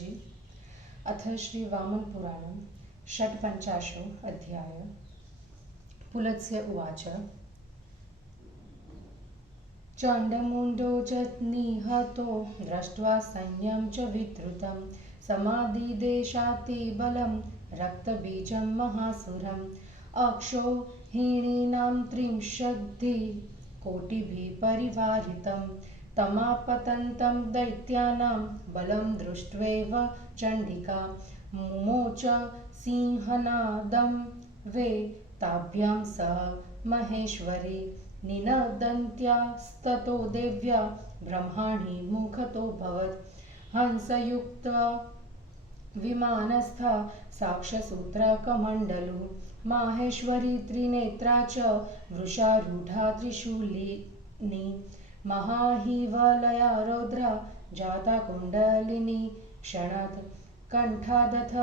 जी। अथ श्री वामन पुराणं षट्पञ्चाशो अध्याय। पुलत्स्य उवाच। चण्डमुण्डो च निहतो दृष्ट्वा सैन्यं च विद्रुतं समाधिदेशातिबलं रक्तबीजं महासुरम् अक्षौहिणीनां त्रिंशद्धिकोटिभिः परिवारितं तमापतन्तं दैत्यानां बलं दृष्ट्वैव चण्डिका मुमोच सिंहनादं वेताभ्यां सह महेश्वरी निनदन्त्यास्ततो देव्या ब्रह्माणि मुखतोऽभवत् हंसयुक्त विमानस्था साक्ष्यसूत्रकमण्डलु माहेश्वरी त्रिनेत्रा च वृषारूढा त्रिशूलिनी महाहिवलया रौद्रा जाता कुण्डलिनी क्षणात् कण्ठादथ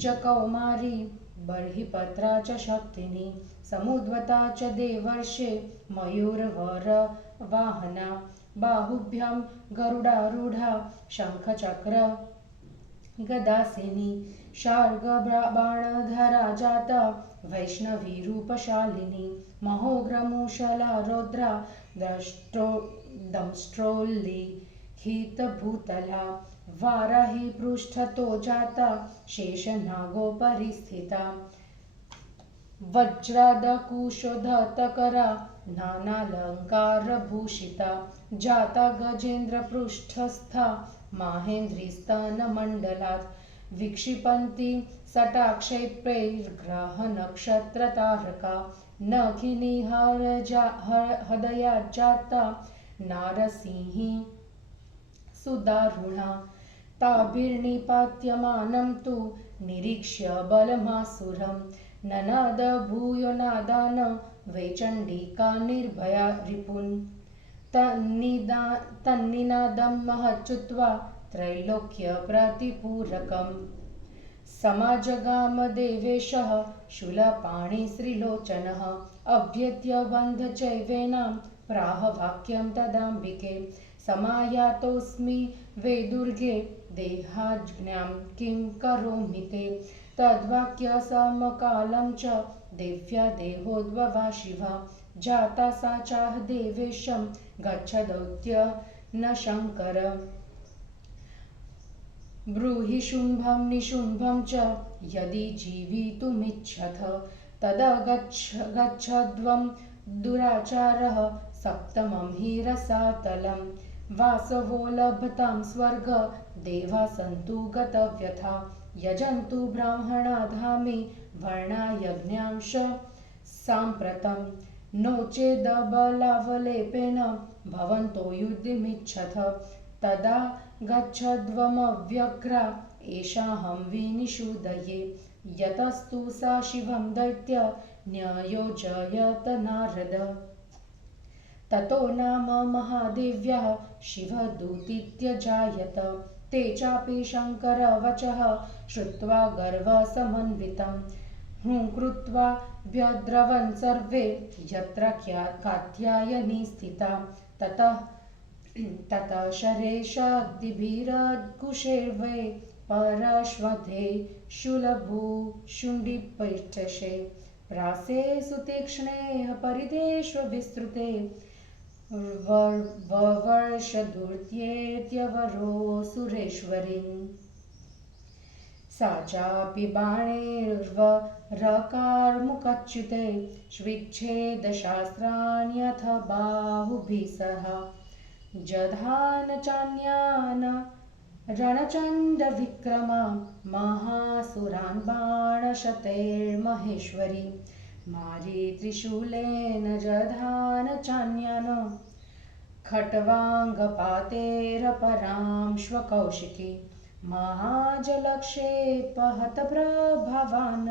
च कौमारी बर्हिपत्रा च शक्तिनी समुद्वता च देवर्षे मयूरवरवाहना बाहुभ्यां गरुडारूढा शङ्खचक्र गदासिनी शार्ङ्गबाणधरा जाता वैष्णवी रूपशालिनी महोग्रमुशला रौद्रा दंष्ट्रोल्लिखितभूतला वाराही पृष्ठतो जाता शेषनागोपरि स्थिता वज्रादकुशोधतकरा नानालङ्कारभूषिता जाता गजेन्द्रपृष्ठस्था माहेन्द्रीस्तनमण्डलात् विक्षिपन्ती सटाक्षैप्यैर्ग्रहनक्षत्रतारका नखिनी हृदया जाता नारसिंही सुदारुणा ताभिर्निपात्यमानं तु निरीक्ष्य बलमासुरं ननाद भूयो नादान वै चण्डिका निर्भया रिपुन् तन्निनादं महच्चुत्वा त्रैलोक्यप्रतिपूरकम् समाजगाम देवेशः शूलपाणिश्रीलोचनः अभ्येत्य बन्धचैवेनां प्राह वाक्यं तदाम्बिके समायातोऽस्मि वै दुर्गे देहाज्ञां किं करोमि ते तद्वाक्यसमकालं च देव्या देहोद्भवा शिवा जाता सा चाह देवेशं गच्छ दैत्य न शङ्कर ब्रूहि शुम्भं निशुम्भं च यदि जीवितुमिच्छथ तदा गच्छध्वं दुराचारः सप्तमं हि रसातलं वासवो लभतां स्वर्ग देवा सन्तु गतव्यथा यजन्तु ब्राह्मणाधामि वर्णायज्ञांश साम्प्रतं नो चेदबलावलेपेन भवन्तो युद्धमिच्छथ तदा गच्छध्वमव्यग्रा एषाहं विनिषूदये यतस्तु सा शिवं दैत्य न्ययोजयत नारद ततो नाम महादेव्याः शिवदूतीत्यजायत ते चापि शङ्करवचः श्रुत्वा गर्वसमन्वितं हुङ्कृत्वा व्यद्रवन् सर्वे यत्र कात्यायनी स्थिता ततः शरेशादिभिरकुशेर्वै परश्वधे शूलभूषुण्डिपैष्ठशे प्रासे सुतीक्ष्णे परिदेशविस्तृते ववर्षदूर्त्येत्यवरो सुरेश्वरीं सा चापि बाणैर्वरकारमुखच्युते स्विच्छेदशास्त्राण्यथ बाहुभिः सह जधान चान्यान् रणचण्डविक्रमा महासुरान् बाणशतैर्महेश्वरी मारी त्रिशूलेन जधान चान्यान् खट्वाङ्गपातेरपरां श्वकौशिकी महाजलक्षेपहतप्रभावान्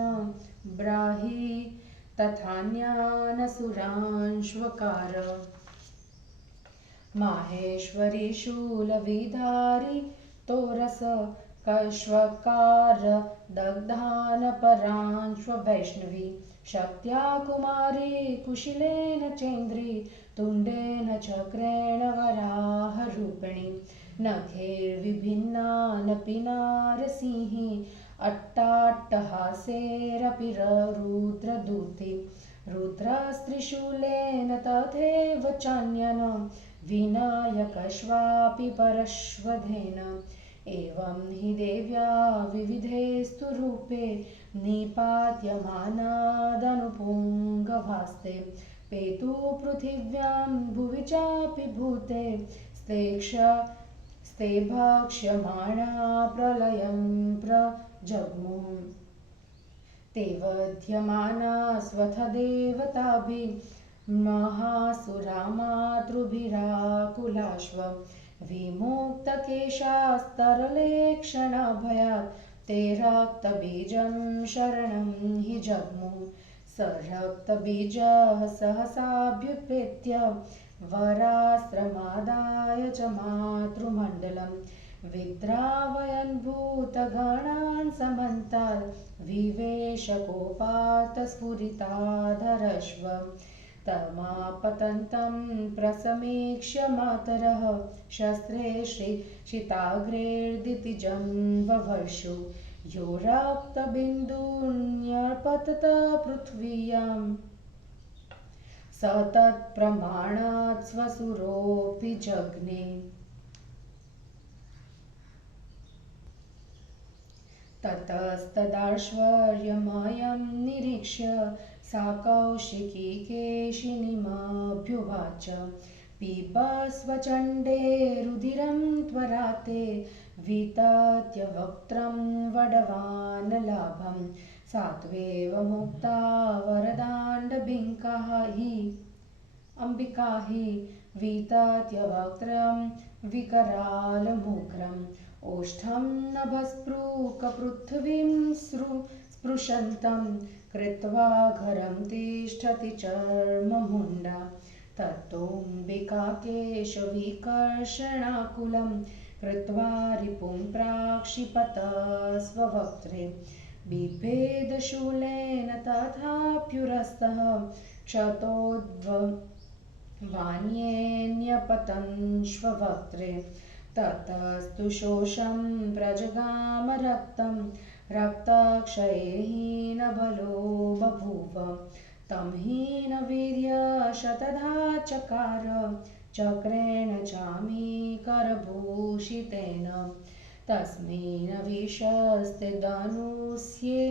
ब्राहि तथान्यान् सुरांश्वकार माहेश्वरी शूलविधारी तोरस कश्वकार दग्धान परांश्ववैष्णवी शक्त्या कुमारी कुशिलेन चेन्द्री तुण्डेन चक्रेण वराहरूपिणी नखैर्विभिन्नानपि नारसिंहि अट्टाट्टहासेरपि रुद्रदूते रुद्रस्त्रिशूलेन तथैव चान्यन विनायकश्वापि परश्वधेन एवं हि देव्या विविधेस्तु रूपे निपात्यमानादनुपुङ्गभास्ते पेतु पृथिव्यां भुवि चापि भूते स्ते भक्ष्यमाणा प्रलयं प्रजग्मुः ते वध्यमाना स्वथ देवताभिः महासुरामातृभिराकुलाश्व विमुक्तकेशास्तरलेक्षणाभयात् ते रक्तबीजं शरणं हि जग्मुः स रक्तबीजः सहसाभ्युपेत्य वरास्त्रमादाय च मातृमण्डलं विद्रावयन् भूतगणान् समन्तात् विवेशकोपात् स्फुरिताधरश्व तमापतन्तं प्रसमीक्ष्य मातरः शस्त्रे श्रिताग्रेर्दितिजं ववर्षु यो रक्तबिन्दून्यर्पतत पृथ्वीयां स तत्प्रमाणात् स्वसुरोऽपि जज्ञे ततस्तदाश्वर्यमयं निरीक्ष्य सा कौशिकी केशिनीमभ्युवाच पिबस्व चण्डे रुधिरं त्वरा ते वितत्य वक्त्रं वडवानलाभं सा त्वेव मुक्ता वरदाण्डबिङ्का हि अम्बिका हि वितत्य वक्त्रं विकरालमुग्रम् ओष्ठं नभस्पृकपृथिवीं स्पृशन्तं कृत्वा घरं तिष्ठति चर्ममुण्डा ततोऽम्बिका केशविकर्षणाकुलं कृत्वा रिपुं प्राक्षिपत स्ववक्त्रे बिभेदशूलेन तथाप्युरस्तः क्षतोद्वान्येन्यपतन् श्ववक्त्रे ततस्तु शोषं प्रजगाम रक्तं रक्तक्षयहीनबलो बभूव तं हीनवीर्यशतधा चकार चक्रेण चामीकरभूषितेन तस्मिन् विशस्ते धनुष्ये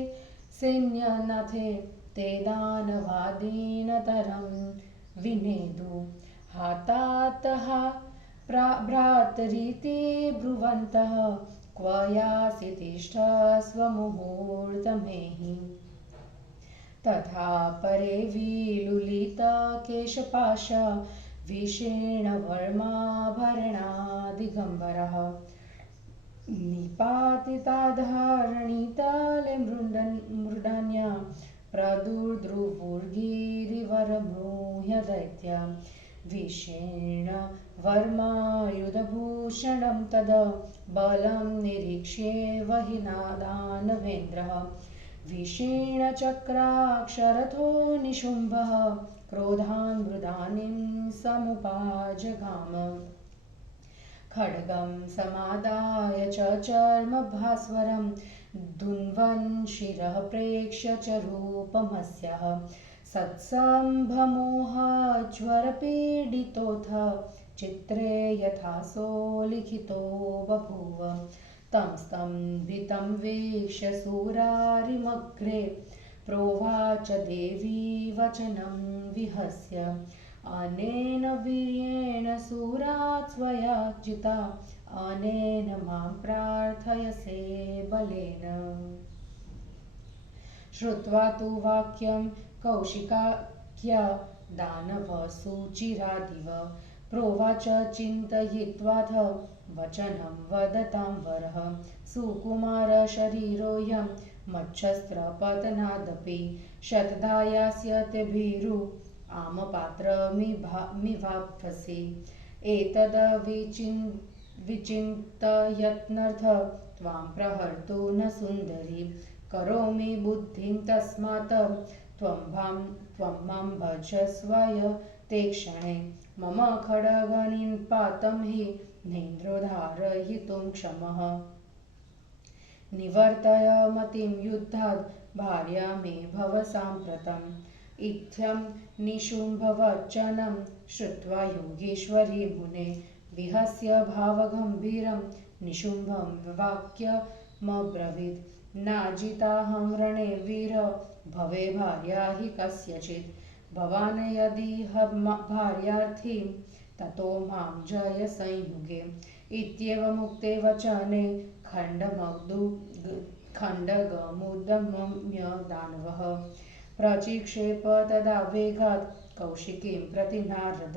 सैन्यनाथे ते दानवादीनतरं विनेदु हातातः भ्रातरीति ब्रुवन्तः क्व यासि तिष्ठ स्वमुहूर्तमेहि तथा परे विलुलितकेशपाश विषीणवर्माभरणादिगम्बरः निपातिताधारणीतले मृडान्या प्रदुर्द्रुवुर्गिरिवरमृह्य दैत्या विषीणवर्मायुधभूषणं तद बलं निरीक्ष्येव हि दानवेन्द्रः विषीणचक्राक्षरथो निशुम्भः क्रोधान् मृदानीं समुपाजगाम खड्गं समादाय च चर्मभास्वरं धुन्वन् शिरः प्रेक्ष्य च रूपमस्यः सत्सम्भमोहज्वरपीडितोऽथ चित्रे यथासो लिखितो बभूव तं स्तम्भितं वीक्ष्य सूरारिमग्रे प्रोवाच देवी वचनं विहस्य अनेन वीर्येण सूरात् स्वया जिता अनेन मां प्रार्थयसे बलेन श्रुत्वा तु वाक्यं कौशिकाख्या दानवसूचिरादिव प्रोवाच चिन्तयित्वाथ वचनं वदतां वरः सुकुमारशरीरोऽयं मच्छस्त्रपतनादपि शतधा यास्यते भीरु आमपात्रमिवाप्यसि एतद् विचिन्तयत्नर्थ त्वां प्रहर्तु न सुन्दरि करोमि बुद्धिं तस्मात् त्वं मां भजस्वय ते क्षणे मम खड्गनिपातं हि नेन्द्रो धारयितुं क्षमः। निवर्तय मतिं युद्धाद् भार्या मे भव साम्प्रतम्। इत्थं निशुम्भवचनं श्रुत्वा योगेश्वरी मुने विहस्य भावगम्भीरं निशुम्भं वाक्यमब्रवीत्। नाजिताहं रणे वीर भवे भार्या हि कस्यचित्। भवान् यदिह भार्यार्थी ततो मां जय संयुगे। इत्येवमुक्ते वचने खण्डगमुद्यम्य दानवः प्रचिक्षेप तदा वेगात् कौशिकीं प्रति नारद।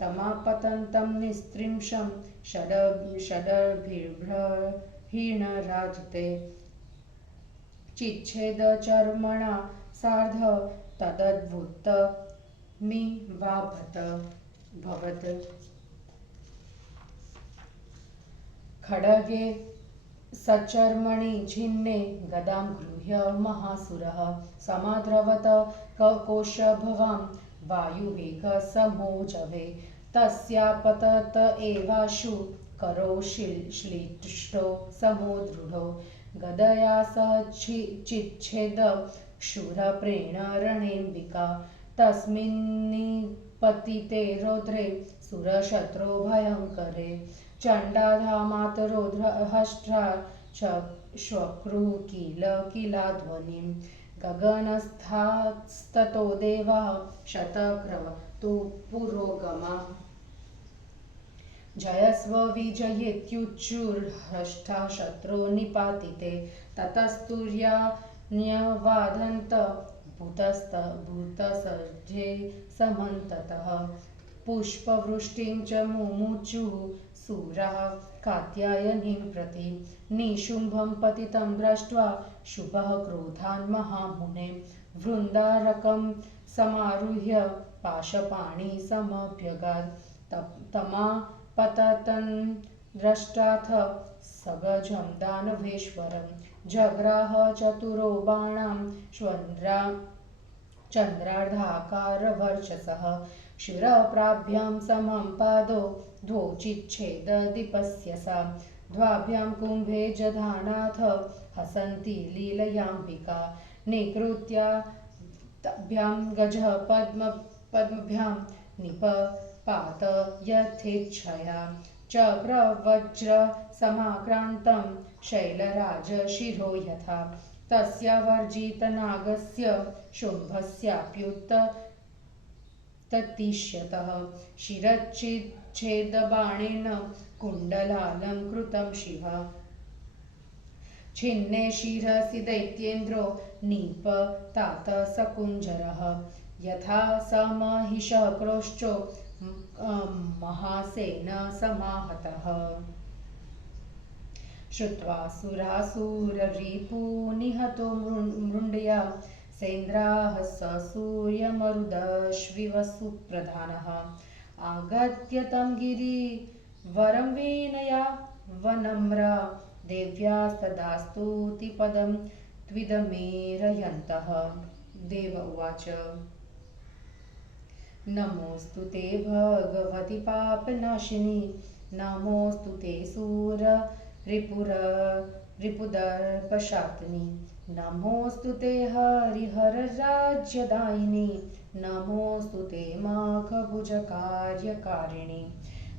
तमापतन्तं निस्त्रिंशं षडर्भिर्बृहीणराजिते चिच्छेदचर्मणा सार्ध तदद्भुतमिवाभवत्। खड्गे सचर्मणि छिन्ने गदां गृह्य महासुरः समाद्रवत कोशभवां वायुवेगसमोजवे। तस्यापतत एवाशु करो श्लिष्टो समो दृढो। गदया स चिच्छेद क्षुरप्रेण रणेऽम्बिका। तस्मिन्निपतिते रौद्रे सुरशत्रो भयङ्करे। चण्डाधामात् रौद्रहष्ट्रा श्वक्रुः किलाध्वनिं। गगनस्थास्ततो देवाः शतक्रतुः पुरोगमा। जयस्व विजयेत्युच्चुर्हष्टा शत्रो निपातिते। ततस्तुर्यान्यवादन्त भूतसज्जे समन्ततः। पुष्पवृष्टिं च मुमुचुः सूराः कात्यायनीं प्रति। निशुम्भं पतितं दृष्ट्वा शुभः क्रोधान् महामुने। वृन्दारकं समारुह्य पाशपाणि समभ्यगात्। तमापततं दृष्ट्वाथ सगजं दानवेश्वरं। जग्राह चतुरो बाणां चन्द्रार्धाकारवर्चसः। क्षुरप्राभ्यां समं पादो द्वौ चिच्छेददीपस्य सा। द्वाभ्यां कुम्भे जधानाथ हसन्ती लीलयाम्बिका। निकृत्याभ्यां गजः पद्मभ्यां निपपात यथेच्छया। चक्रवज्र समाक्रान्तं शैलराजशिरो यथा। तस्यावर्जितनागस्य शुम्भस्याप्युत्ततिष्यतः। शिरश्चिच्छेदबाणेन कुण्डलालङ्कृतं शिव। छिन्ने शिरसि दैत्येन्द्रो निपतात सकुञ्जरः। यथा समहिषः क्रोश्चो महासेन समाहतः। श्रुत्वा सुरासुररिपुनिहतो मृण्डया सेन्द्राः स सूर्यमरुदश्विव सुप्रधानः। आगत्य तं गिरिवरं विनया वनम्र देव्यास्तदा स्तुतिपदं त्विदमेरयन्तः। देव उवाच नमोऽस्तु ते भगवति पापनाशिनि। नमोऽस्तु ते रिपुदर्पशाकिनि। नमोऽस्तु ते हरिहरराज्यदायिनि। नमोऽस्तु ते मखभुजकार्यकारिणि।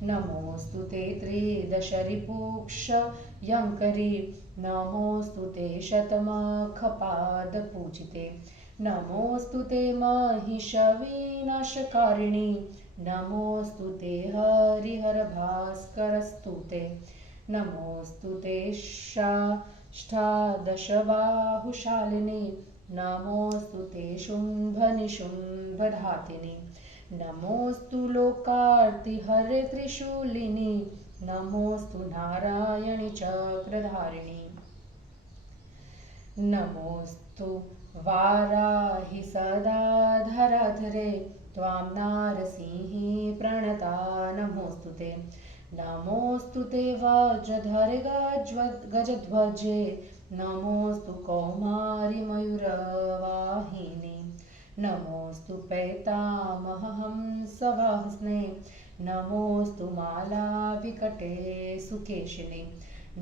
नमोऽस्तु ते त्रिदशरिपुक्षयङ्करि। नमोऽस्तु ते शतमखपादपूजिते। नमोऽस्तु ते महिषविनाशकारिणि। नमोऽस्तु ते हरिहरभास्करस्तुते। नमोऽस्तु ते षाष्ठादशबाहुशालिनि। नमोऽस्तु ते शुम्भनिशुम्भधातिनि। नमोऽस्तु लोकार्तिहरे त्रिशूलिनि। नमोऽस्तु नारायणि चक्रधारिणि। नमोऽस्तु वाराहि सदा धराधरे। त्वां नारसिंही प्रणता नमोऽस्तु ते। नमोऽस्तु ते वज्रधरे गजध्वजे। नमोऽस्तु कौमारि मयूरवाहिनि। नमोऽस्तु पैतामहहंसवाहस्ने। नमोऽस्तु माला विकटे सुकेशिनि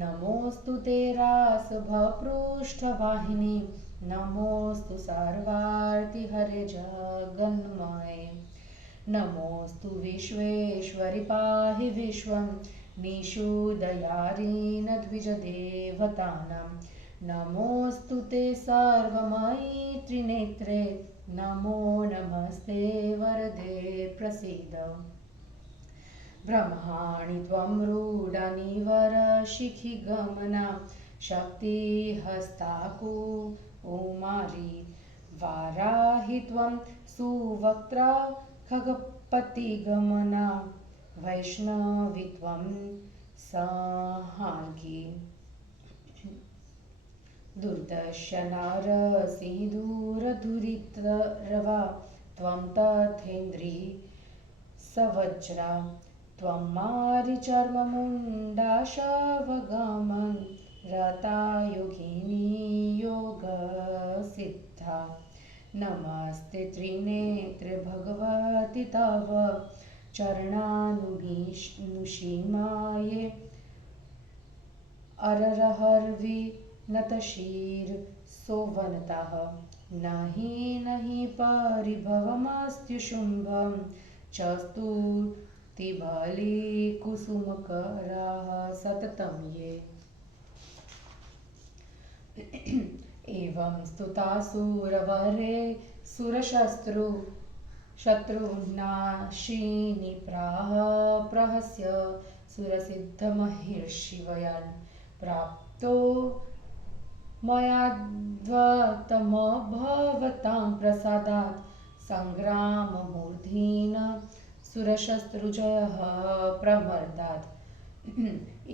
नमोऽस्तु ते रासभपृष्ठवाहिनि नमोऽस्तु सर्वार्तिहरे जगन्मये नमोऽस्तु विश्वेश्वरि पाहि विश्वं निषूदयारीन द्विजदेवतानां नमोऽस्तु ते सर्वमयि त्रिनेत्रे नमो नमस्ते वरदे प्रसीद ब्रह्माणि त्वं रूढनिवरशिखिगमना शक्तिहस्ताकुमारी वाराहि त्वं सुवक्त्रा खगपतिगमना वैष्णवी त्वं संहार्गी दुर्दशनारसिंहदूरधुरितरवा त्वं तथेन्द्री सवज्रा त्वं मारिचर्ममुण्डाशावगामन् रता योगिनी योगसिद्धा नमस्ते त्रिनेत्रे भगवति तव चरणानुशीमाये अररहर्वि नतशीर सोवनतः नहि नहि परिभवमस्त्युशुम्भं चस्तुतिबलिकुसुमकराः सततं ये एवं स्तुतासुरवरे शत्रुनाशिनी प्राह प्रहस्य सुरसिद्धमहिर्षिवयान् प्राप्तो मयाद्वतमभवतां प्रसादात् सङ्ग्राममूर्धेन सुरशत्रुजयः प्रमर्दात्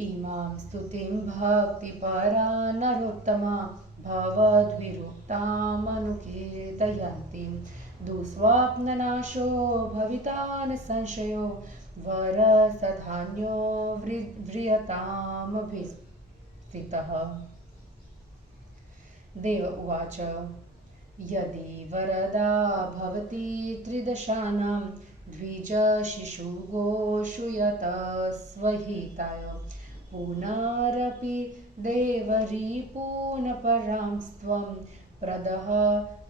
इमां स्तुतिं भक्तिपरा नरोत्तमा भवद्विरुक्तामनुकीर्तयन्तीं दुःस्वप्ननाशो भविता न संशयो वरसधान्यो व्रियतामभिस्थितः देव उवाच यदि वरदा भवति त्रिदशानां द्विजशिशुगोषुयतस्वहिताय पुनरपि देवरिपूनपरां स्त्वं प्रदः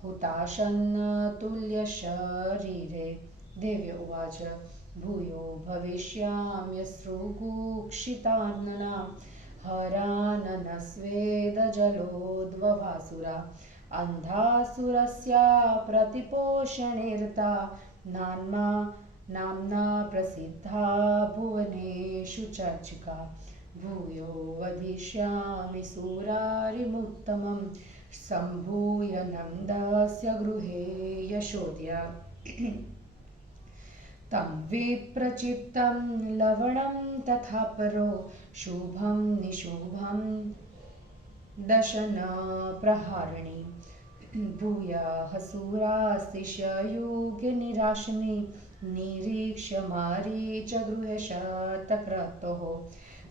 हुताशन्नतुल्यशरीरे देव्य उवाच भूयो भविष्याम्यश्रुकुक्षितानना हराननस्वेदजलोद्भवासुरा अन्धासुरस्य प्रतिपोषणेर्ता नाम्ना प्रसिद्धा भुवनेषु चर्चिका भूयो वदिष्यामि सूरारिमुत्तमं सम्भूय नन्दस्य गृहे यशोदया तं विप्रचित्तं लवणं तथा परो शुभं निशुभं दशनप्रहारिणी भूयः सुरास्तिशयुगनिराशिनी निरीक्ष्य मारीचगृहे शतक्रतोः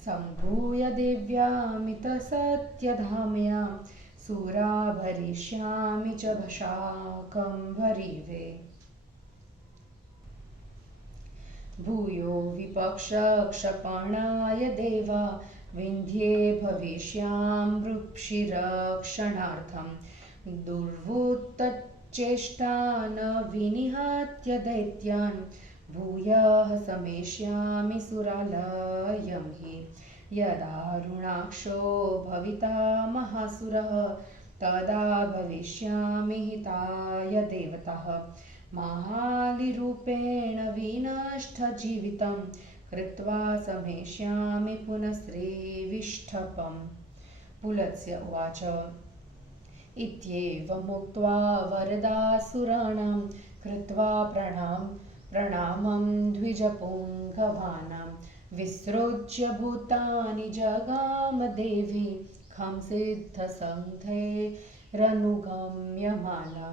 सम्भूय देव्यामितसत्यधाम्यां सुरा भरिष्यामि च शाकम्भरीरे भूयो विपक्षक्षपणाय देवा विन्ध्ये भविष्यां वृक्षिरक्षणार्थं दुर्वृत्तचेष्टान् विनिहत्य दैत्यान् भूयः समेष्यामि सुरालयं हि यदारुणाक्षो भविता महासुरः तदा भविष्यामि हिताय देवतः महालिरूपेण विनष्टजीवितं कृत्वा समेष्यामि पुनः श्रीविष्ठपम् पुलत्स्य उवाच इत्येवमुक्त्वा वरदासुराणां कृत्वा प्रणामं द्विजपुङ्गवानां विसृज्य भूतानि जगाम देवी खंसिद्धसन्धैरनुगम्यमाना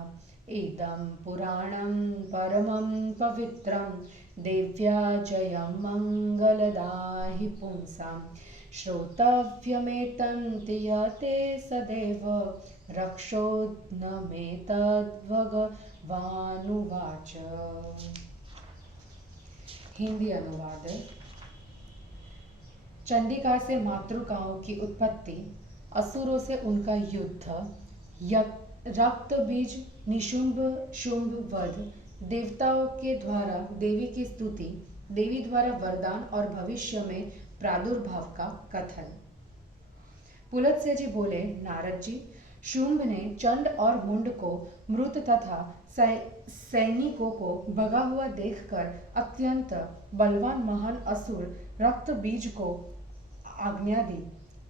इदं पुराणं परमं पवित्रं देव्या जयं मङ्गलदाहि पुंसां श्रोतव्यमेतन्ति यते सदैव रक्षोद्नमेतद्भगवानुवाच हिंदी अनुवाद चंडिका से मातृकाओं की उत्पत्ति, असुरों से उनका युद्ध, रक्त बीज निशुंभ शुंभ वध, देवताओं के द्वारा देवी की स्तुति, देवी द्वारा वरदान और भविष्य में प्रादुर्भाव का कथन। पुलत्स्य जी बोले, नारद जी, शुंभ ने चंड और मुंड को मृत तथा सैनिकों को भगा हुआ देखकर अत्यंत बलवान महान असुर रक्त बीज को आज्ञा दी।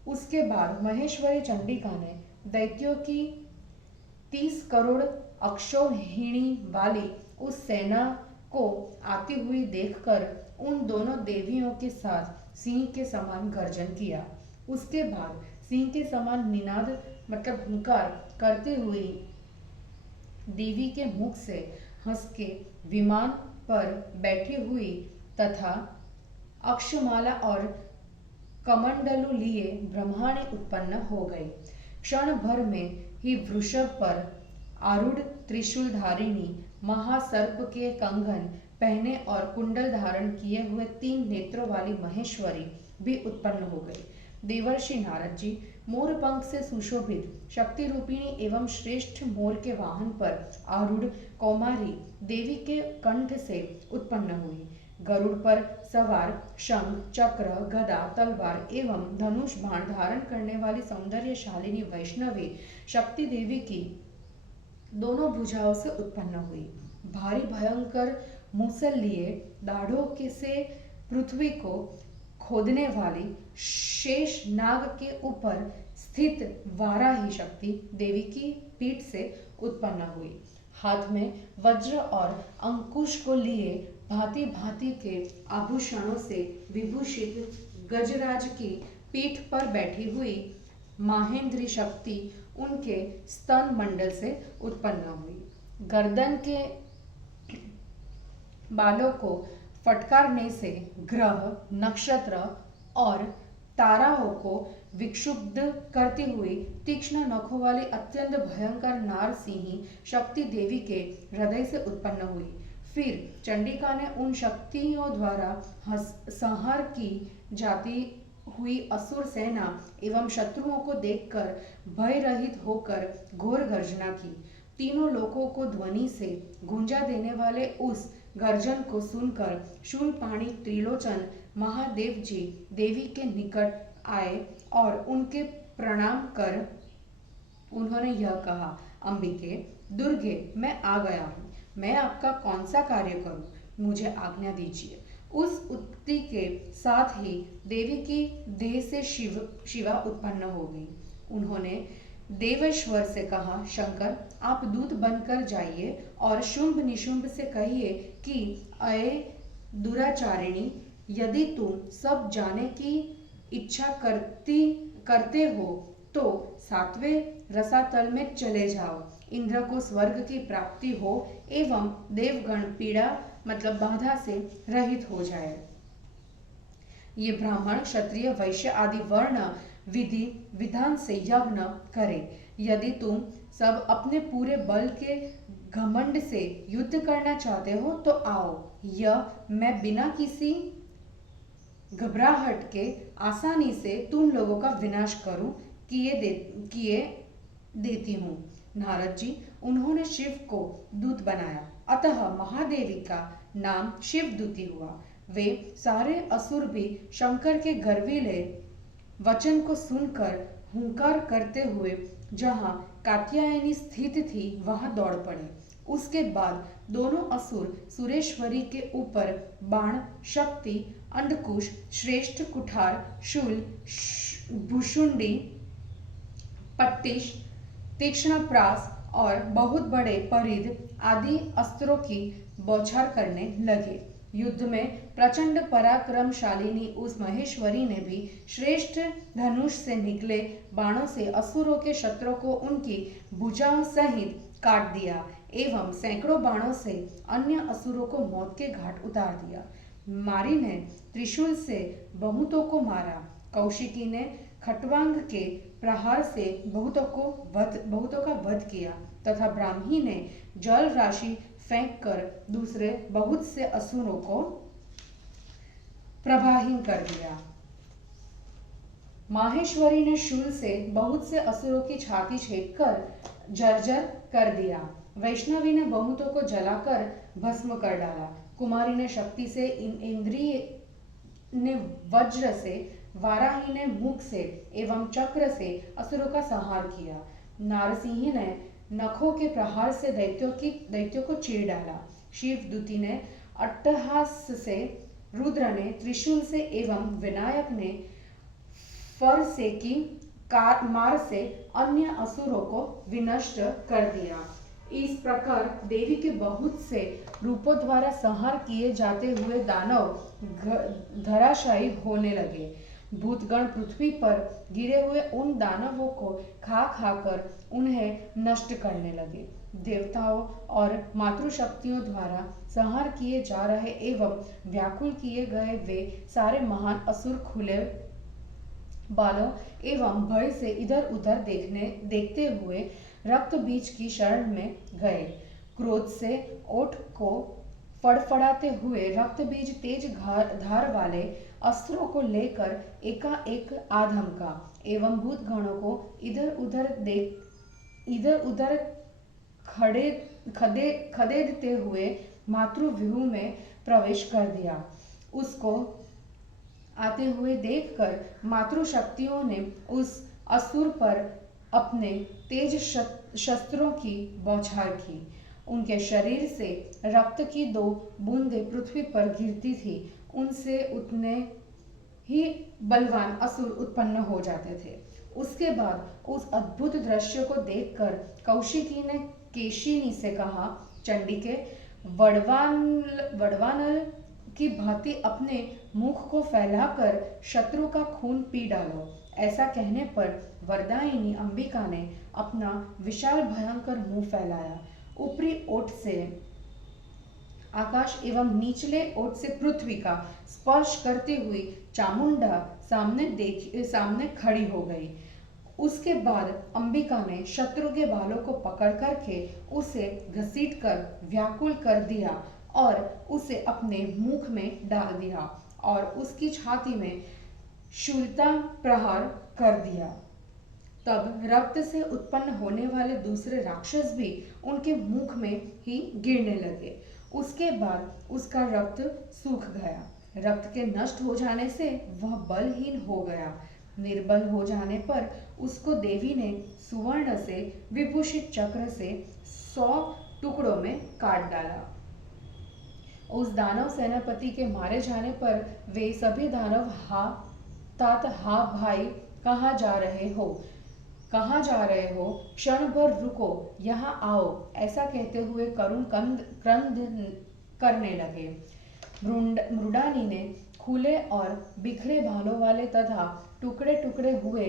उसके बाद महेश्वरी चंडिका ने दैत्यों की 30 करोड़ अक्षौहिणी वाली उस सेना को आती हुई देखकर उन दोनों देवियों के साथ सिंह के समान गर्जन किया। उसके बाद सिंह के समान निनाद मतलब हुंकार करती हुई देवी के मुख से हंस के विमान पर बैठी हुई तथा अक्षमाला और कमंडलु लिए ब्रह्माणी उत्पन्न हो गई। क्षण भर में ही वृषभ पर आरूढ़ त्रिशूल धारिणी महासर्प के कंगन पहने और कुंडल धारण किए हुए 3 नेत्रों वाली महेश्वरी भी उत्पन्न हो गई। देवर्षि नारद जी, मोर पंख से सुशोभित शक्ति रूपिणी एवं श्रेष्ठ मोर के वाहन पर आरूढ़ कौमारी देवी के कंठ से उत्पन्न हुई। गरुड़ पर सवार शंख चक्र गदा तलवार एवं धनुष बाण धारण करने वाली सौंदर्यशालिनी वैष्णवी शक्ति देवी की दोनों भुजाओं से उत्पन्न हुई। भारी भयंकर मूसल लिए दाढ़ों के से पृथ्वी को खोदने वाली शेष नाग के ऊपर स्थित वाराही शक्ति देवी की पीठ से उत्पन्न हुई। हाथ में वज्र और अंकुश को लिए भांति भांति के आभूषणों से विभूषित गजराज की पीठ पर बैठी हुई माहेंद्री शक्ति उनके स्तन मंडल से उत्पन्न हुई। गर्दन के बालों को फटकारने से ग्रह नक्षत्र और ताराओं को विक्षुब्ध करती हुई तीक्ष्ण नखों वाली अत्यंत भयंकर नार सिंही शक्ति देवी के हृदय से उत्पन्न हुई। फिर चंडिका ने उन शक्तियों द्वारा संहार की जाती हुई असुर सेना एवं शत्रुओं को देखकर भय रहित होकर घोर गर्जना की। तीनों लोकों को ध्वनि से गूंजा देने वाले उस गर्जन को सुनकर शूलपाणी त्रिलोचन महादेव जी देवी के निकट आए और उनके प्रणाम कर उन्होंने यह कहा, अंबिके, दुर्गे, मैं आ गया हूँ। मैं आपका कौन सा कार्य करूँ, मुझे आज्ञा दीजिए। उस उक्ति के साथ ही देवी की देह से शिवा उत्पन्न हो गई। उन्होंने देवेश्वर से कहा, शंकर, आप दूत बनकर जाइए और शुंभ निशुंभ से कहिए कि अये दुराचारिणी, यदि तुम सब जाने की इच्छा करते हो तो 7वें रसातल में चले जाओ। इंद्र को स्वर्ग की प्राप्ति हो एवं देवगण पीड़ा मतलब बाधा से रहित हो जाए। ये ब्राह्मण क्षत्रिय वैश्य आदि वर्ण विधि विधान से यज्ञ करे। यदि तुम सब अपने पूरे बल के घमंड से युद्ध करना चाहते हो तो आओ, यह मैं बिना किसी घबराहट के आसानी से तुम लोगों का विनाश करूं किए देती हूँ। नारद जी, उन्होंने शिव को दूत बनाया, अतः महादेवी का नाम शिवदूती हुआ। वे सारे असुर भी शंकर के गर्वीले वचन को सुनकर हुंकार करते हुए जहाँ कात्यायनी स्थित थी वहां दौड़ पड़े। उसके बाद दोनों असुर सुरेश्वरी के ऊपर बाण, शक्ति, अंडकुश, श्रेष्ठ कुठार, शूल, भुशुंडी, पट्टिश, तीक्ष्ण प्रास और बहुत बड़े परिध आदि अस्त्रों की बौछार करने लगे। युद्ध में प्रचंड पराक्रमशालिनी उस महेश्वरी ने भी श्रेष्ठ धनुष से निकले बाणों से असुरों के शत्रुओं को उनकी भुजाओं सहित काट दिया एवं सैकड़ों बाणों से अन्य असुरों को मौत के घाट उतार दिया। मारी ने त्रिशूल से बहुतों को मारा। कौशिकी ने खट्वांग के प्रहार से बहुतों का वध किया तथा ब्राह्मी ने जल राशि फेंककर दूसरे बहुत से असुरों को प्रवाहीन कर दिया। माहेश्वरी ने शूल से बहुत से असुरों की छाती छेदकर जर्जर कर दिया। वैष्णवी ने बहुतों को जलाकर भस्म कर डाला। कुमारी ने शक्ति से, इंद्रिय ने वज्र से, वाराही ने मुख से एवं चक्र से असुरों का संहार किया। नारसिंही ने नखों के प्रहार से दैत्यों को चीर डाला। शिवदूती ने अट्टहास से, रुद्र ने त्रिशूल से एवं विनायक ने फर से की मार से अन्य असुरों को विनष्ट कर दिया। इस प्रकार देवी के बहुत से रूपों द्वारा संहार किए जाते हुए दानव धराशायी होने लगे। भूतगण पृथ्वी पर गिरे हुए उन दानवों को खा खाकर उन्हें नष्ट करने लगे। देवताओं और मातृशक्तियों द्वारा संहार किए जा रहे एवं व्याकुल किए गए वे सारे महान असुर खुले बालों एवं भय से इधर उधर देखते हुए रक्त बीज की शरण में गए। क्रोध से ओठ को फड़फड़ाते हुए रक्त बीज तेज धार वाले अस्त्रों को लेकर एकाएक आधमका एवं भूतगणों को इधर उधर खदेड़ते हुए मातृव्यूह में प्रवेश कर दिया। उसको आते हुए देखकर मातृशक्तियों ने उस असुर पर अपने तेज शस्त्रों की बौछार की। उनके शरीर से रक्त की 2 बूंदें पृथ्वी पर गिरती थी। उनसे उतने ही बलवान असुर उत्पन्न हो जाते थे। उसके बाद उस अद्भुत दृश्य को देखकर कौशिकी ने केशिनी से कहा, चंडिके, वड़वानल की भांति अपने मुख को फैलाकर शत्रु का खून पी डालो। ऐसा कहने पर वरदायिनी अंबिका ने अपना विशाल भयंकर मुंह फैलाया। ऊपरी ओठ से आकाश एवं निचले ओठ से पृथ्वी का स्पर्श करती हुई चामुंडा सामने खड़ी हो गई। उसके बाद अंबिका ने शत्रु के बालों को पकड़ करके उसे घसीटकर व्याकुल कर दिया और उसे अपने मुख में डाल दिया और उसकी छाती में शूलता प्रहार कर दिया। तब रक्त से उत्पन्न होने वाले दूसरे राक्षस भी उनके मुख में ही गिरने लगे। उसके बाद उसका रक्त सूख गया। रक्त के नष्ट हो जाने से वह बलहीन हो गया। निर्बल हो जाने पर उसको देवी ने सुवर्ण से विभूषित चक्र से 100 टुकड़ों में काट डाला। उस दानव सेनापति के मारे जाने पर वे सभी दानव हा भाई, कहाँ जा रहे हो, कहाँ जा रहे हो, क्षण भर रुको, यहाँ आओ, ऐसा कहते हुए करुण क्रंद करने लगे। मृडानी ने खुले और बिखरे बालों वाले तथा टुकड़े टुकड़े हुए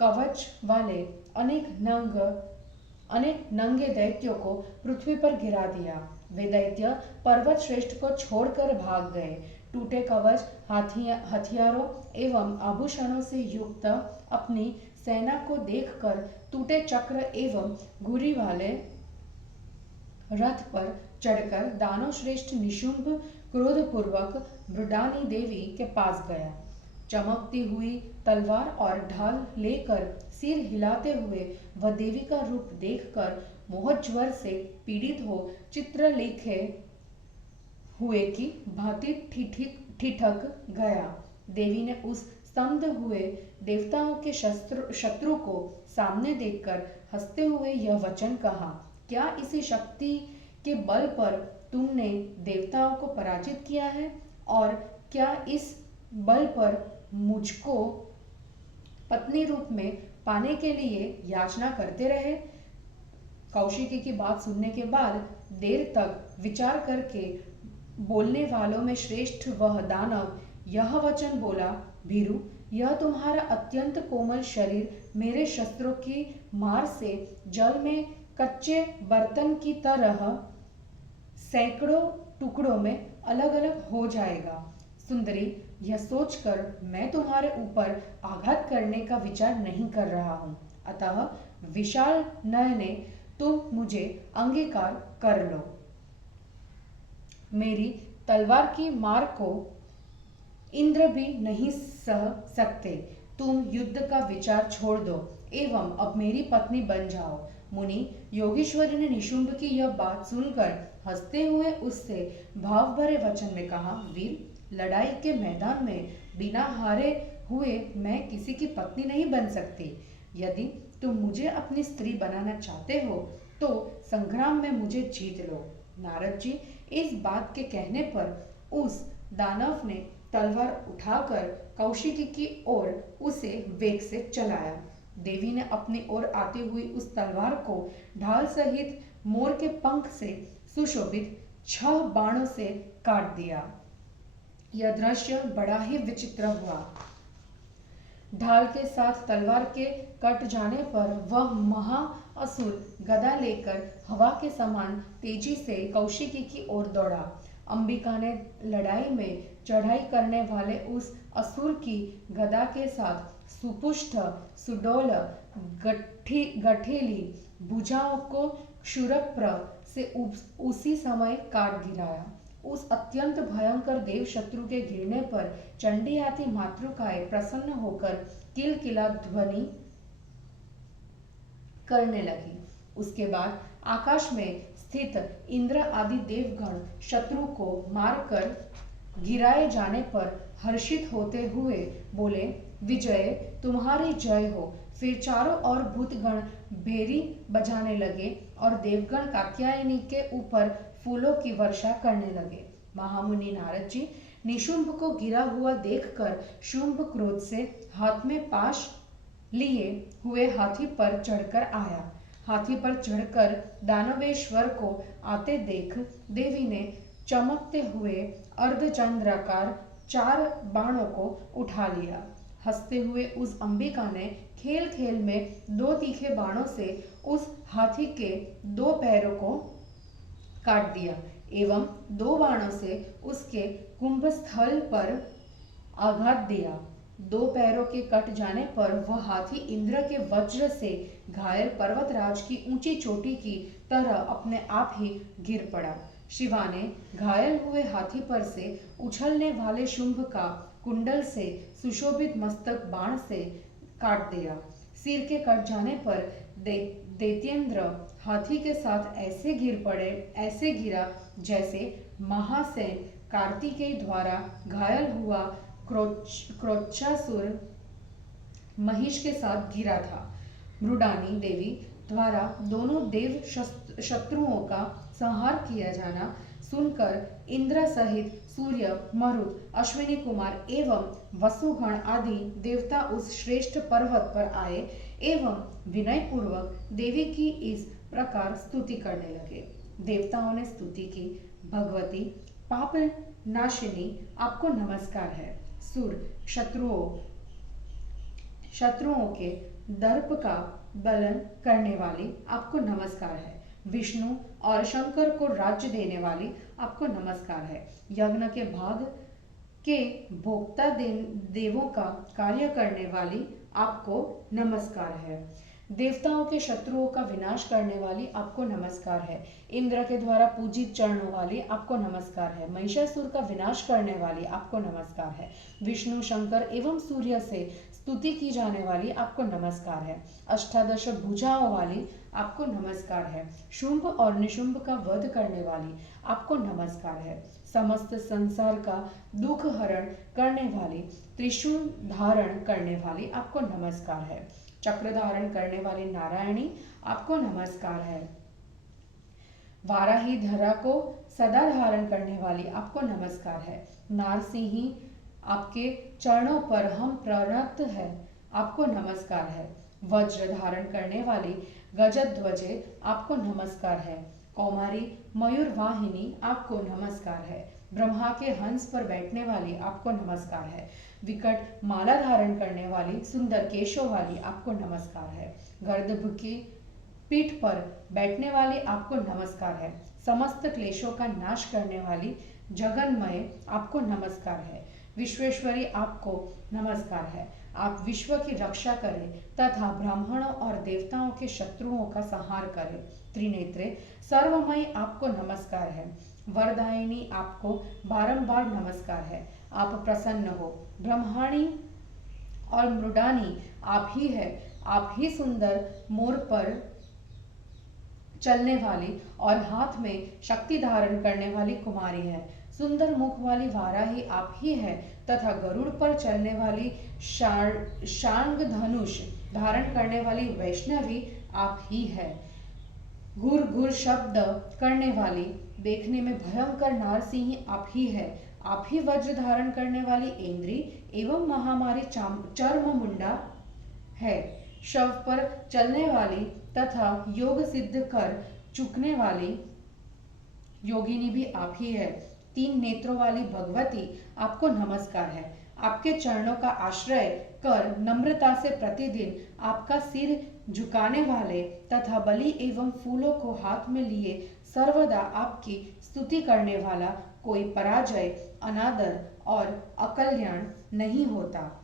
कवच वाले अनेक नंगे दैत्यों को पृथ्वी पर गिरा दिया। वे दैत्य पर्वत श्रेष्ठ को छोड़कर भाग गए। टूटे कवच, हथियारों एवं आभूषणों से युक्त अपनी सेना को देखकर टूटे चक्र एवं घुरी वाले रथ पर चढ़कर दानव श्रेष्ठ निशुंभ क्रोधपूर्वक मृडानी देवी के पास गया। चमकती हुई तलवार और ढाल लेकर सिर हिलाते हुए वह देवी का रूप देखकर मोहज्वर से पीड़ित हो चित्र लिखे हुए की भांति ठिठक गया। देवी ने उस स्तब्ध हुए देवताओं के शत्रु को सामने देखकर हंसते हुए यह वचन कहा, क्या इसी शक्ति के बल पर तुमने देवताओं को पराजित किया है और क्या इस बल पर मुझको पत्नी रूप में पाने के लिए याचना करते रहे। कौशिकी की बात सुनने के बाद देर तक विचार करके बोलने वालों में श्रेष्ठ वह दानव यह वचन बोला, भीरु, यह तुम्हारा अत्यंत कोमल शरीर मेरे शस्त्रों की मार से जल में कच्चे बर्तन की तरह सैकड़ों टुकड़ों में अलग अलग हो जाएगा। सुंदरी, यह सोचकर मैं तुम्हारे ऊपर आघात करने का विचार नहीं कर रहा हूँ, अतः विशाल नयने तुम मुझे अंगीकार कर लो। मेरी तलवार की मार को इंद्र भी नहीं सह सकते। तुम युद्ध का विचार छोड़ दो एवं अब मेरी पत्नी बन जाओ। मुनि योगेश्वरी ने निशुंभ की यह बात सुनकर हंसते हुए उससे भाव भरे वचन में कहा, वीर, लड़ाई के मैदान में बिना हारे हुए मैं किसी की पत्नी नहीं बन सकती। यदि तुम मुझे अपनी स्त्री बनाना चाहते हो तो संग्राम में मुझे जीत लो। नारद जी इस बात के कहने पर उस दानव ने तलवार उठाकर कौशिकी की ओर उसे वेग से चलाया। देवी ने अपनी ओर आती हुई उस तलवार को ढाल सहित मोर के पंख से सुशोभित 6 बाणों से काट दिया। यह दृश्य बड़ा ही विचित्र हुआ। ढाल के साथ तलवार के कट जाने पर वह महाअसुर गदा लेकर हवा के समान तेजी से कौशिकी की ओर दौड़ा। अंबिका ने लड़ाई में चढ़ाई करने वाले उस असुर की गदा के साथ सुपुष्ट सुडौल गठीली भुजाओं को क्षुरप्र से उसी समय काट गिराया। उस अत्यंत भयंकर देव शत्रु के गिरने पर चंडी आदि मातृकाएं प्रसन्न होकर किलकिला ध्वनि करने लगी। उसके बाद आकाश में स्थित इंद्र आदि देवगण शत्रु को मारकर गिराए जाने पर हर्षित होते हुए बोले, विजय, तुम्हारी जय हो। फिर चारों ओर भूतगण भेरी बजाने लगे और देवगण कात्यायनी के ऊपर फूलों की वर्षा करने लगे। महामुनि नारद जी निशुंभ को गिरा हुआ देखकर शुंभ क्रोध से हाथ में पाश लिए हुए हाथी पर चढ़कर आया। हाथी पर चढ़कर दानवेश्वर को आते देख देवी ने चमकते हुए अर्धचंद्राकार 4 बाणों को उठा लिया। हंसते हुए उस अंबिका ने खेल खेल में 2 तीखे बाणों से उस हाथी के 2 पैरों को काट दिया एवं 2 बाणों से उसके कुंभस्थल पर आघात दिया। 2 पैरों के कट जाने पर वह हाथी इंद्र के वज्र से घायल पर्वतराज की ऊंची चोटी की तरह अपने आप ही गिर पड़ा। शिवा ने घायल हुए हाथी पर से उछलने वाले शुंभ का कुंडल से सुशोभित मस्तक बाण से काट दिया। सिर के कट जाने पर दैत्येंद्र हाथी के साथ ऐसे गिरा जैसे महासेन कार्तिकेय द्वारा घायल हुआ क्रोचासुर महिष के साथ गिरा था। मृडानी देवी द्वारा दोनों देव शत्रुओं का संहार किया जाना सुनकर इंद्र सहित सूर्य, मरुत, अश्विनी कुमार एवं वसुगण आदि देवता उस श्रेष्ठ पर्वत पर आए एवं विनय पूर्वक देवी की इस प्रकार स्तुति करने लगे। देवताओं ने स्तुति की, भगवती पाप नाशिनी, आपको नमस्कार है। सुर शत्रुओं के दर्प का बलन करने वाली, आपको नमस्कार है। विष्णु और शंकर को राज्य देने वाली, आपको नमस्कार है। यज्ञ के भाग के भोक्ता देवों का कार्य करने वाली, आपको नमस्कार है। देवताओं के शत्रुओं का विनाश करने वाली, आपको नमस्कार है। इंद्र के द्वारा पूजित चरणों वाली, आपको नमस्कार है। महिषासुर का विनाश करने वाली, आपको नमस्कार है। विष्णु, शंकर एवं सूर्य से स्तुति की जाने वाली, आपको नमस्कार है। अष्टादश भुजाओं वाली, आपको नमस्कार है। शुंभ और निशुंभ का वध करने वाली, आपको नमस्कार है। समस्त संसार का दुख हरण करने वाली, त्रिशूल धारण करने वाली, आपको नमस्कार है। चक्र धारण करने वाली नारायणी, आपको नमस्कार है। वाराही धरा को सदा धारण करने वाली, आपको नमस्कार है। नारसिंही, आपके चरणों पर हम प्रणत है, आपको नमस्कार है। वज्र धारण करने वाली गजध्वजे, आपको नमस्कार है। कौमारी मयूर वाहिनी, आपको नमस्कार है। ब्रह्मा के हंस पर बैठने वाली, आपको नमस्कार है। विकट माला धारण करने वाली, सुंदर केशों वाली, आपको नमस्कार है। गर्दभ की पीठ पर बैठने वाली, आपको नमस्कार है। समस्त क्लेशों का नाश करने वाली जगन्मय, आपको नमस्कार है। विश्वेश्वरी, आपको नमस्कार है। आप विश्व की रक्षा करें तथा ब्राह्मणों और देवताओं के शत्रुओं का संहार करें। त्रिनेत्रे, सर्वमयी, आपको नमस्कार है। वरदायिनी, आपको बारंबार नमस्कार है। आप प्रसन्न हो। ब्रह्माणी और मृडानी आप ही है। आप ही सुंदर मोर पर चलने वाली और हाथ में शक्ति धारण करने वाली कुमारी है। सुंदर मुख वाली वाराही आप ही है तथा गरुड़ पर चलने वाली शांग धनुष धारण करने वाली वैष्णवी आप ही है। घुर घुर शब्द करने वाली देखने में भयंकर नारसिंही आप ही है। आप ही वज्र धारण करने वाली इंद्री एवं महामारी चर्म मुंडा है। शव पर चलने वाली तथा योग सिद्ध कर चुकने वाली योगिनी भी आप ही है। 3 नेत्रों वाली भगवती आपको नमस्कार है। आपके चरणों का आश्रय कर नम्रता से प्रतिदिन आपका सिर झुकाने वाले तथा बलि एवं फूलों को हाथ में लिए सर्वदा आपकी स्तुति करने वाला कोई पराजय, अनादर और अकल्याण नहीं होता।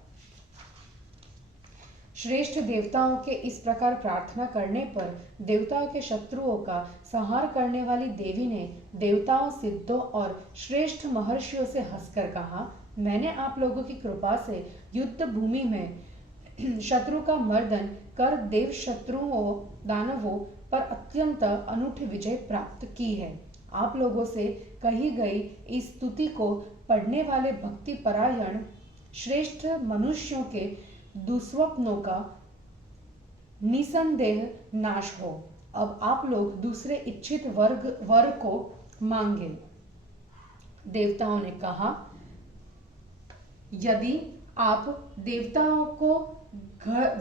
श्रेष्ठ देवताओं के इस प्रकार प्रार्थना करने पर देवताओं के शत्रुओं का संहार करने वाली देवी ने देवताओं, सिद्धों और श्रेष्ठ महर्षियों से हंसकर कहा, मैंने आप लोगों की कृपा से युद्ध भूमि में शत्रु का मर्दन कर देव शत्रुओं दानवों पर अत्यंत अनूठी विजय प्राप्त की है। आप लोगों से कही गई इस स्तुति को पढ़ने वाले भक्ति परायण श्रेष्ठ मनुष्यों के दुस्वप्नों का निसंदेह नाश हो। अब आप लोग दूसरे इच्छित वर को मांगे। देवताओं ने कहा, यदि आप देवताओं को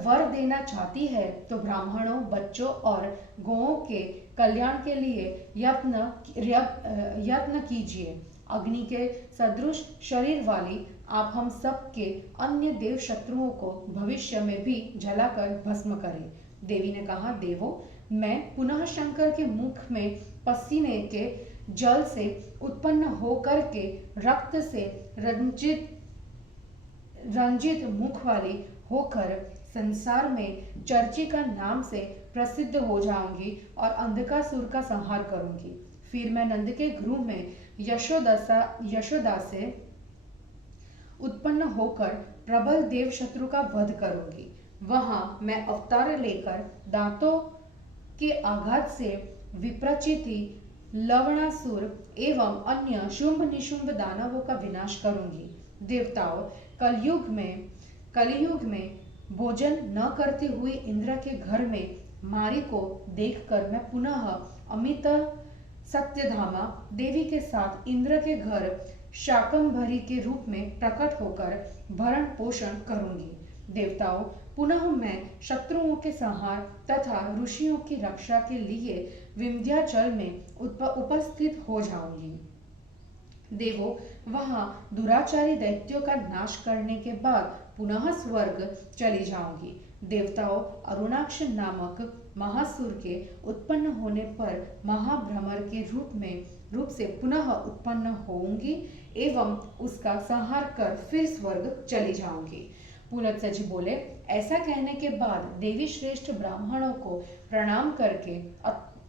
वर देना चाहती है तो ब्राह्मणों, बच्चों और गौओं के कल्याण के लिए यत्न कीजिए। अग्नि के सदृश शरीर वाली आप हम सब के अन्य देव शत्रुओं को भविष्य में भी जलाकर भस्म करें। देवी ने कहा, देवों, मैं पुनः शंकर के मुख में पसीने के जल से उत्पन्न होकर के रक्त से रंजित मुख वाली होकर संसार में चर्चिका नाम से प्रसिद्ध हो जाऊंगी और अंधकासुर का संहार करूंगी। फिर मैं नंद के गृह में यशोदा से उत्पन्न होकर प्रबल देव शत्रु का वध करूंगी। वहां मैं अवतार लेकर दांतों के आघात से विप्रचिति, लवणासुर एवं अन्य शुंभ निशुंभ दानवों का विनाश करूंगी। देवताओं, कलयुग में भोजन न करते हुए इंद्र के घर में मारी को देखकर मैं पुनः अमित सत्यधामा देवी के साथ इंद्र के घर शाकंभरी के रूप में प्रकट होकर भरण पोषण करूंगी। देवताओं, पुनः मैं शत्रुओं के संहार तथा ऋषियों की रक्षा के लिए विंध्याचल में उपस्थित हो जाऊंगी। देवों, वहां दुराचारी दैत्यों का नाश करने के बाद पुनः स्वर्ग चली जाऊंगी। देवताओं, अरुणाक्ष नामक महासुर के उत्पन्न होने पर महाभ्रमर के रूप से पुनः उत्पन्न होऊंगी एवं उसका संहार कर फिर स्वर्ग चली जाऊंगी। पुलत्स्य जी बोले, ऐसा कहने के बाद देवी श्रेष्ठ ब्राह्मणों को प्रणाम करके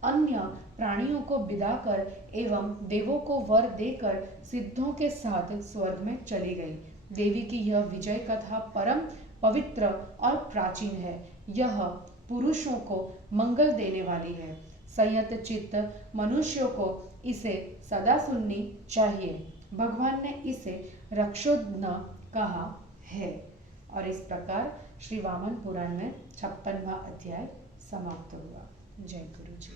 अन्य प्राणियों को विदा कर एवं देवों को वर देकर सिद्धों के साथ स्वर्ग में चली गई। देवी की यह विजय कथा परम पवित्र और प्राचीन है। यह पुरुषों को मंगल देने वाली है। संयत चित्त मनुष्यों को इसे सदा सुननी चाहिए। भगवान ने इसे रक्षोघ्न कहा है। और इस प्रकार श्री वामन पुराण में 56वां अध्याय समाप्त हुआ। जय गुरु जी।